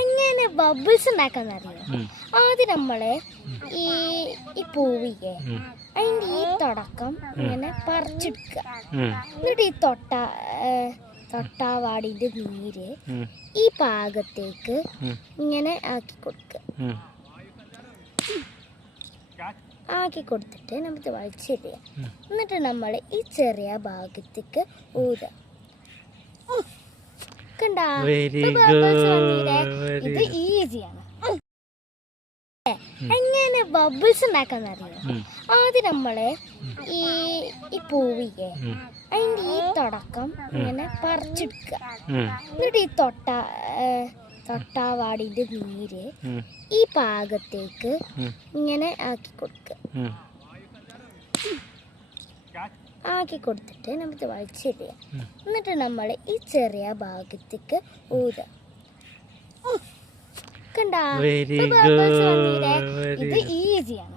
എങ്ങനെ ബബിൾസ് ഉണ്ടാക്കാന്നറിയോ? ആദ്യം നമ്മള് ഈ പൂവിയെ അതിന്റെ ഈ തുടക്കം ഇങ്ങനെ പറിച്ചെടുക്കുക. എന്നിട്ട് ഈ തൊട്ടാവാടിന്റെ നീര് ഈ പാകത്തേക്ക് ഇങ്ങനെ ആക്കി കൊടുക്കുക. ആക്കി കൊടുത്തിട്ട് നമുക്ക് വലിച്ചെറിയാം. എന്നിട്ട് നമ്മൾ ഈ ചെറിയ ഭാഗത്തേക്ക് ഊതുക. കണ്ടാ, ഇത് ഈസിയാണ്. എങ്ങനെ ബബിൾസ് ഉണ്ടാക്കാന്നറിയോ? ആദ്യം നമ്മള് ഈ പൂവിയെ അതിന്റെ ഈ തുടക്കം ഇങ്ങനെ പറിച്ചെടുക്കുക. എന്നിട്ട് ഈ തൊട്ടാവാടിന്റെ നീര് ഈ പാകത്തേക്ക് ഇങ്ങനെ ആക്കി കൊടുക്കുക. ആക്കി കൊടുത്തിട്ട് നമുക്ക് വലിച്ചെറിയാം. എന്നിട്ട് നമ്മൾ ഈ ചെറിയ ഭാഗത്തേക്ക് ഊതുക. കണ്ടാ, ഇത് ഈസിയാണ്.